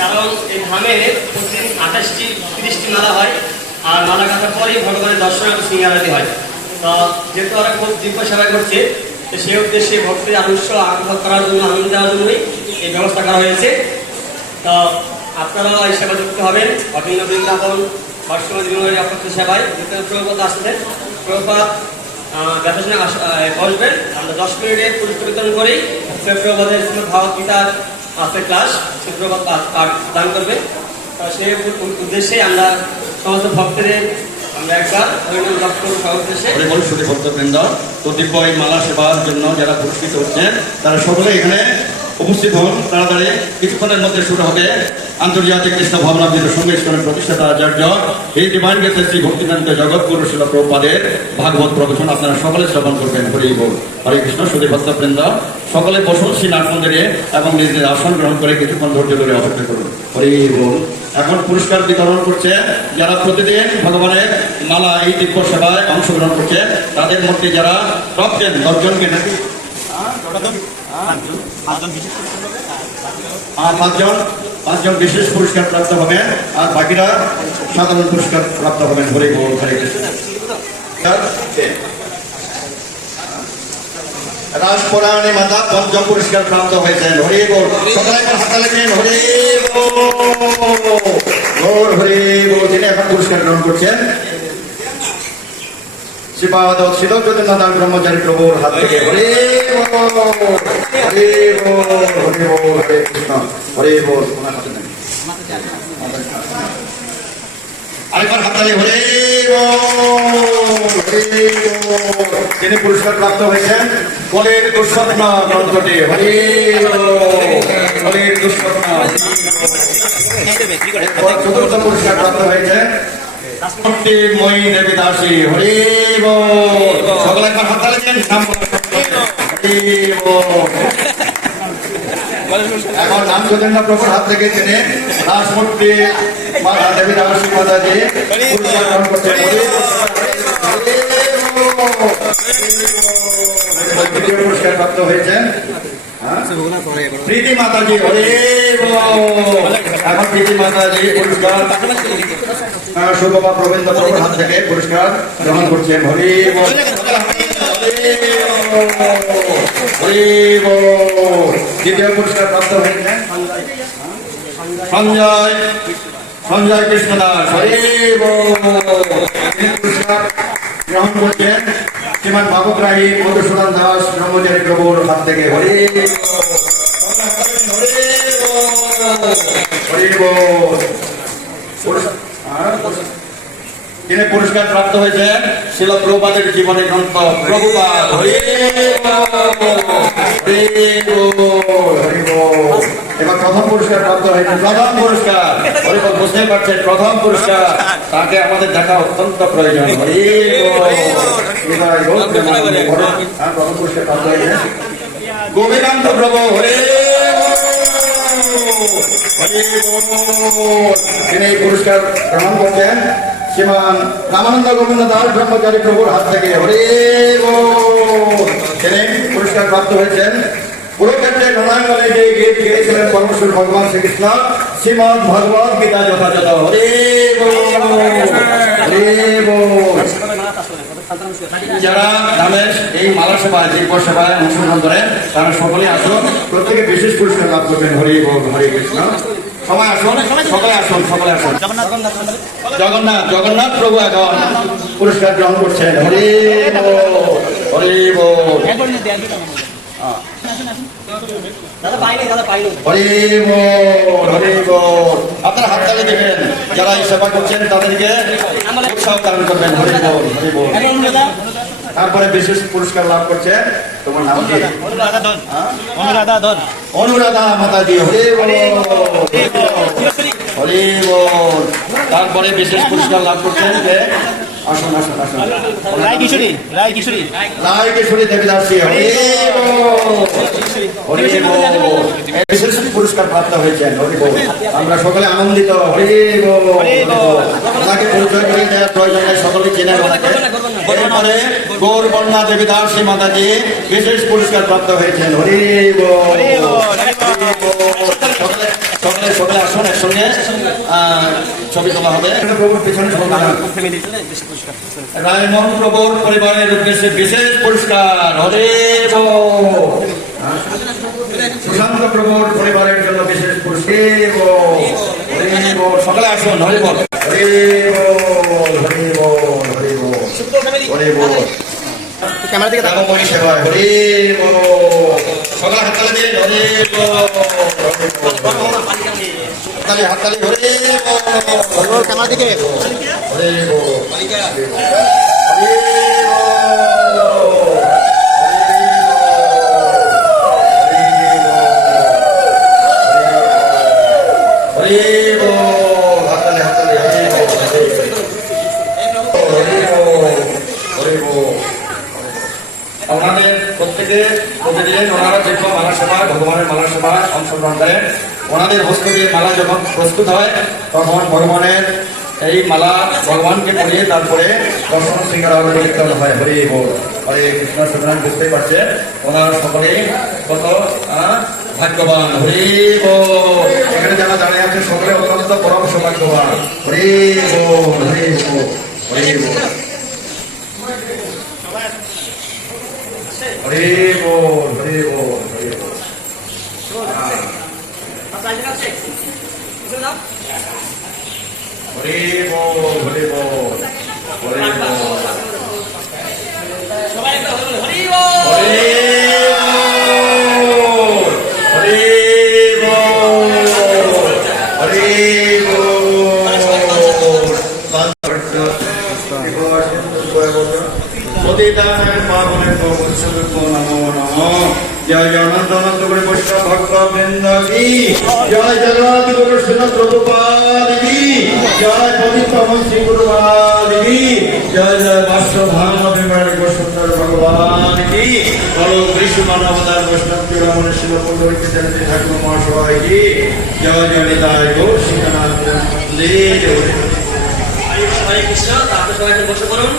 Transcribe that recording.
কারণ এই ধামে প্রতিদিন আঠাশটি, তিরিশটি মালা হয়। আর মালা কাটার পরেই ভগবানের দর্শন এবং সিঙ্গারাতি হয়। তো যেহেতু ওরা খুব দিব্য সেবা করছে, তো সেই উদ্দেশ্যে ভক্তের আনুষ্য আগ্রহ করার জন্য, আনন্দ দেওয়ার জন্যই এই ব্যবস্থা করা হয়েছে। তো আপনারাও এই সেবা যুক্ত হবেন। অভিন্ন বৃন্দাবন বর্ষমান জীবনের অপত্য সেবায়। যেখানে প্রভুপাত আসতেন প্রভুপাত ব্যথাসনে বসবেন। আমরা দশ মিনিটে পুরস্কার বিতরণ করি প্রভুপাতের ভাগবত গীতার আছে ক্লাস শুক্রবার পাঠ- দান করবে। সে উদ্দেশ্যে আমরা সমস্ত ভক্তদের, আমরা একবার হরিনাম জপ তো মালা সেবার জন্য যারা পুরস্কৃত হচ্ছেন, তারা সকলে এখানে উপস্থিত হন। তাড়াতাড়ি কিছুক্ষণের মধ্যে শুরু হবে আন্তর্জাতিক কৃষ্ণ ভবনাবৃত সংমিশ্রণের প্রতিষ্ঠাতা আচার্য। এই ডিভাইন গেছে শ্রী ভক্তিকান্ত জগৎগুরু শিল প্রপাদের ভাগবত প্রবচন আপনারা সকলে শ্রবণ করবেন। হরি বল। হরে কৃষ্ণ সুদী ভক্তবৃন্দ, সকলে বসুন শ্রী নাট মন্দিরে এবং নিজ নিজ আসন গ্রহণ করে কিছুক্ষণ ধৈর্য ধরে অপেক্ষা করুন। হরি বল। এখন পুরস্কার বিতরণ করছে যারা প্রতিদিন ভগবানের মালা এই দিব্য সেবায় অংশগ্রহণ করছে, তাদের মধ্যে যারা টপ টেন দশজনকে নাকি আর পাঁচজন পাঁচজন বিশেষ পুরস্কার প্রাপ্ত হবেন, আর বাকিরা সাধারণ পুরস্কার প্রাপ্ত হবেন হরে বল হরে রাজপুরাণে মাতা পঞ্চম পুরস্কার প্রাপ্ত হয়েছেন। হরে সবাই একবার হাতে হরে বল। হরে বল। তিনি এখন পুরস্কার গ্রহণ করছেন। শ্রীপাদ ছিল জ্যোতির্নাথ ব্রহ্মচারী প্রভুর হাত থেকে। হরে আরেকবার হাততালি হরে তিনি পুরস্কার প্রাপ্ত হয়েছেন কলের দুঃস্বপ্ন গ্রন্থটি হরে কলের দুঃস্বপ্ন চতুর্থ পুরস্কার প্রাপ্ত হয়েছে মই দেবী দাসী হরি সকলে একবার হাত তালেন নাম এখন নাম প্রভুর হাত থেকে তিনি মাতা দেবী মাতাজি পুরস্কার প্রাপ্ত হয়েছেন। হ্যাঁ? প্রীতি মাতাজি হরে এখন প্রীতি মাতাজি পুরস্কার। সুগমা প্রবীন্দ্র প্রভুর হাত থেকে পুরস্কার গ্রহণ করছেন। হরি। দ্বিতীয় পুরস্কার প্রাপ্ত হয়েছে। সঞ্জয় সঞ্জয় কৃষ্ণ দাস পুরস্কার গ্রহণ করছেন শ্রীমান বাবুগ্রাহী মধুসূদন দাস, ব্রহ্মচারী প্রভুর হাত থেকে। হরি। হরি তিনি পুরস্কার প্রাপ্ত হয়েছেন, শিল প্রভুপাদের জীবনী গ্রন্থ বল। এবার প্রথম পুরস্কার প্রাপ্ত হয়েছে, প্রথম পুরস্কার। পারছেন, প্রথম পুরস্কার। তাকে আমাদের দেখা অত্যন্ত প্রয়োজন। প্রভু, হরে তিনি এই পুরস্কার গ্রহণ করছেন। শ্রীমান রামানন্দ গোবিন্দ দাস ব্রহ্মচারী প্রভুর হাত থেকে হরে। তিনি পুরস্কার প্রাপ্ত হয়েছেন। কুরুক্ষেত্রে রণাঙ্গনে যে গীত গেয়েছিলেন পরমেশ্বর ভগবান শ্রীকৃষ্ণ, শ্রীমদ ভগবত গীতা যথাযথ। হরে যারা ধামের এই মালা সভায় দীর্ঘ সভায় অংশগ্রহণ করেন, তারা সকলে আসুন। প্রত্যেকে বিশেষ পুরস্কার লাভ করবেন। হরি হরে কৃষ্ণ। সবাই আসুন সকলে আসুন। সকলে আসুন জগন্নাথ জগন্নাথ প্রভু এখন পুরস্কার গ্রহণ করছেন। হরি হরি আপনারা হাত তালি দেবেন। যারা এই সেবা করছেন তাদেরকে উৎসাহ দান করবেন। হরি বল হরি বল। তারপরে বিশেষ পুরস্কার লাভ করছে তোমার নাম কি? হ্যাঁ? অনুরাধা ধন। অনুরাধা মাতাজি হরে বল। হরে বল তারপরে বিশেষ পুরস্কার লাভ করছেন যে আসুন আসুন আসুন। রায় কিশোরী রায় কিশোরী। রায় কিশোরী দেবীদাসী হরে বল হরে বল বিশেষ পুরস্কার প্রাপ্ত হয়েছেন হরে বল আমরা সকলে আনন্দিত হরে বল ওনাকে পরিচয় করে দেওয়ার প্রয়োজন সকলে চেনেন ওনাকে। এরপরে গৌর বন্যা দেবীদাসী মাতাজি বিশেষ পুরস্কার প্রাপ্ত হয়েছেন হরে বল। সকলে সকলে আসুন একসঙ্গে। ছবি তোলা হবে। রায়মোহন প্রভুর পরিবারের উদ্দেশ্যে বিশেষ পুরস্কার। হরে। সুশান্ত প্রভুর পরিবারের জন্য বিশেষ পুরস্কার। সকলে আসুন হরে বল। হরে বল হরে বল হরে বল হরে বল। ক্যামেরা দিকে সেবায় হরে বল। সকলে হাততালি দিন হরে বল। হাততালি হাতালি হরে বল ক্যামেরা দিকে হরে আমাদের প্রত্যেকে প্রতিদিন ওনারা দীর্ঘ মানব সভায় ভগবানের মানব সভায় অংশগ্রহণ করেন ওনাদের হস্তে দিয়ে মালা যখন প্রস্তুত হয়, তখন ভগবানের এই মালা ভগবানকে পরিয়ে তারপরে দর্শন সিংহার কীর্তন হয়, হরে বল। হরে কৃষ্ণ, সুতরাং বুঝতেই পারছে, ওনারা সকলেই কত ভাগ্যবান। হরে বল। এখানে যারা দাঁড়িয়ে আছে, সকলে অত্যন্ত পরম সৌভাগ্যবান। হরে বল হরে বল হরে বল। হরে বল হরে বল হরে বল। 마지막 책. 이거다? 버리고 버리고 버리고. জয় অনন্ত অনন্ত করে বৈষ্ণব ভক্ত বৃন্দ কি জয় জগন্নাথ গুরু শ্রীন প্রভুপাদ কি জয় পবিত্র শ্রী গুরুপাদ কি জয় জয় বাস্য ধাম বিমান সুন্দর ভগবান কি বল কৃষ্ণ মানবতার বৈষ্ণব রমণ শিব পুণ্ডরিক জয়ন্তী ঠাকুর মহাশয় কি জয় জয় নিতাই গৌর শ্রীনাথ হরে কৃষ্ণ তারপরে বসে পড়ুন